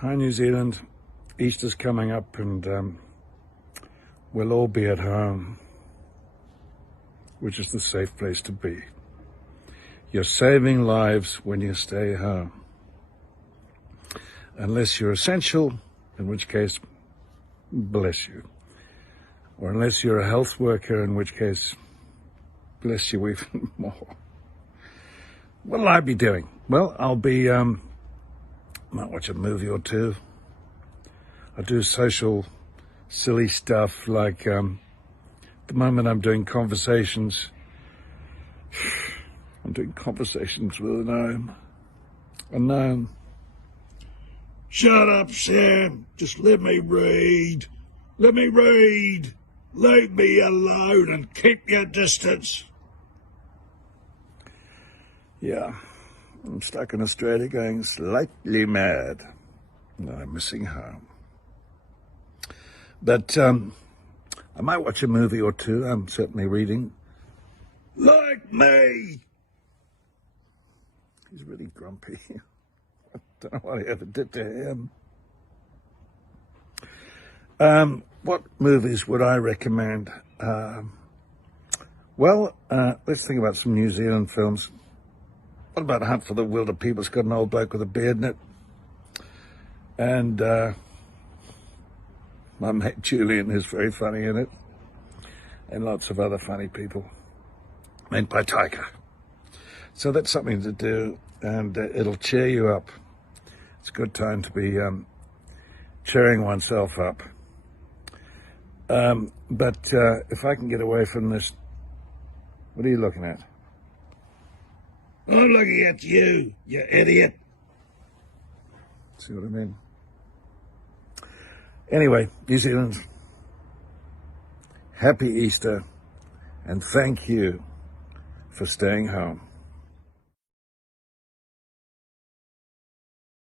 Hi, New Zealand. Easter's coming up and we'll all be at home, which is the safe place to be. You're saving lives when you stay home. Unless you're essential, in which case, bless you. Or unless you're a health worker, in which case, bless you even more. What'll I be doing? Well, I'll be, might watch a movie or two. I do social, silly stuff like, at the moment I'm doing conversations. I'm doing conversations with a gnome. A gnome. Shut up, Sam. Just let me read. Let me read. Leave me alone and keep your distance. Yeah, I'm stuck in Australia going slightly mad. I'm missing home. But I might watch a movie or two. I'm certainly reading. Like me! He's really grumpy. I don't know what I ever did to him. What movies would I recommend? Well, let's think about some New Zealand films. What about Hunt for the Wilderpeople? It's got an old bloke with a beard in it. And my mate Julian is very funny in it. And lots of other funny people. Made by Tiger. So that's something to do, and it'll cheer you up. It's a good time to be cheering oneself up. But if I can get away from this, what are you looking at? I'm looking at you, you idiot. See what I mean? Anyway, New Zealand, happy Easter, and thank you for staying home.